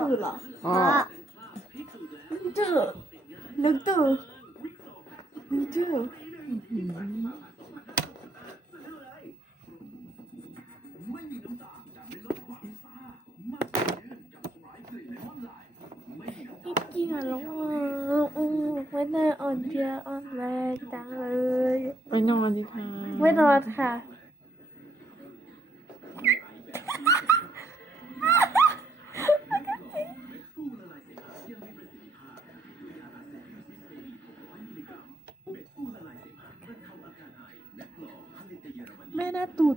ตื่นเหรอะมึตื่นมึงตื่นมึงตื่นกินะไรวไม่ได้อ่อนเพียอ่อนแรงจังเลยไปนอนดิค่ะไม่นอนค่ะหน่าตุด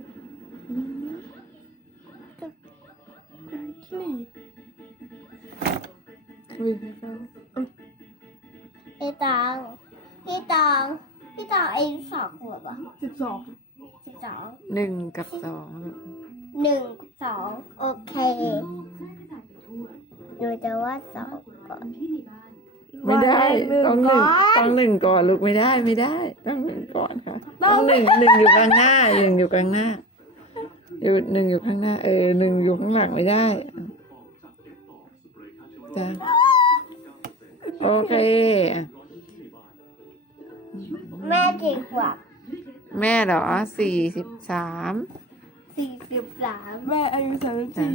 กับคุณคลีคุณคลีไอ้ตอง พี่ตองพี่ตองไอ้สองขวบอ่ะสิบสองสิบสองหนึ่งกับสองหนึ่งสองโอเคดูจะว่าสองก่อนไม่ได้ต้องหนึ่งต้องหนึ่งก่อนลูกไม่ได้ไม่ได้ต้องหนึ่งก่อนค่ะต้องหนึ่งหนึ่งอยู่กลางหน้าหนึ่งอยู่กลางหน้าอยู่หนึ่งอยู่ข้างหน้า เออหนึ่งอยู่ข้างหลังไม่ได้จ้ะโอเค แม่กี่ขวบแม่เหรอสี่สิบสามสี่สิบสามแม่อายุสามสี่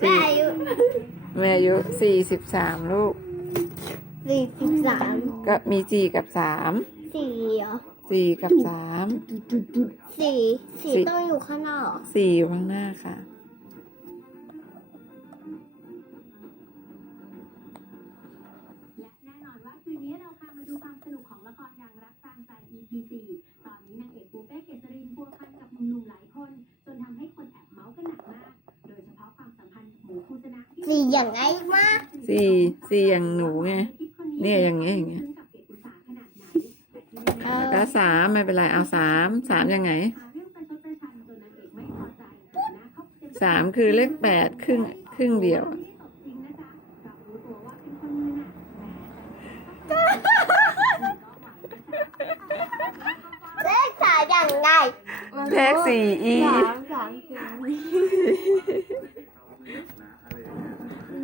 แม่อายุแม่อายุสี่สิบสามลูกสี่สิบสามก็มีสี่กับสามสี่เหอสี่กับสามสี่สี่ต้องอยู่ข้างนอกสี่ข้างหน้าค่ะตอนนี้นางเอกปูเป้เกษรินพัวพันกับหนุ่มๆหลายคนสี่อย่างไงมาสี่สี่อย่างหนูไง เนี่ยอย่างเงี้ยอย่างเงี้ยก็สามไม่เป็นไร เอาสามสามยังไง สามคือเลขแปดครึ่งครึ่งเดียว เลขสามยังไง เลขสี่อี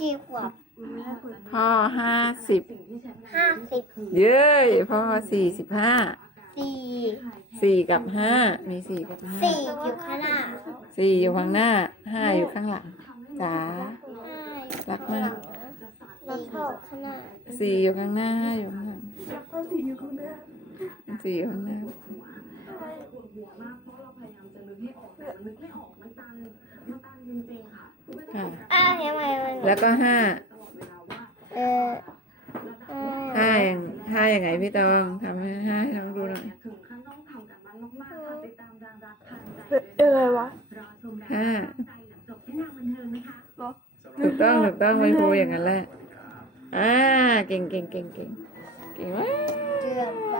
กี่ขวบพ่อห้าสิบห้าสิบเย้ยพ่อสี่สิบห้าสี่สี่กับห้ามีสี่กับห้าสี่อยู่ข้างหน้าสี่อยู่ข้างหน้าห้าอยู่ข้างหลังจ๋ารักมากัสพ่อข้างหน้าอยู่ข้างหน้าสี่อยู่ข้างหลังสี่อยู่ข้างหน้าปวดมากเพราะเราพยายามจะนึกให้ออกแต่มันนึกออกมันตันมันตันจริงค่ะแล้วก็ห้าห้าอย่างห้าอย่างไงพี่ตองทำให้ห้าให้งดูหน่อยถึอะไรอะไรวะห้าถูกต้องถูกต้องไม่พูอย่างนั้นแหละอ่าเก่งเก่งเก่งเก่งเก่งมาก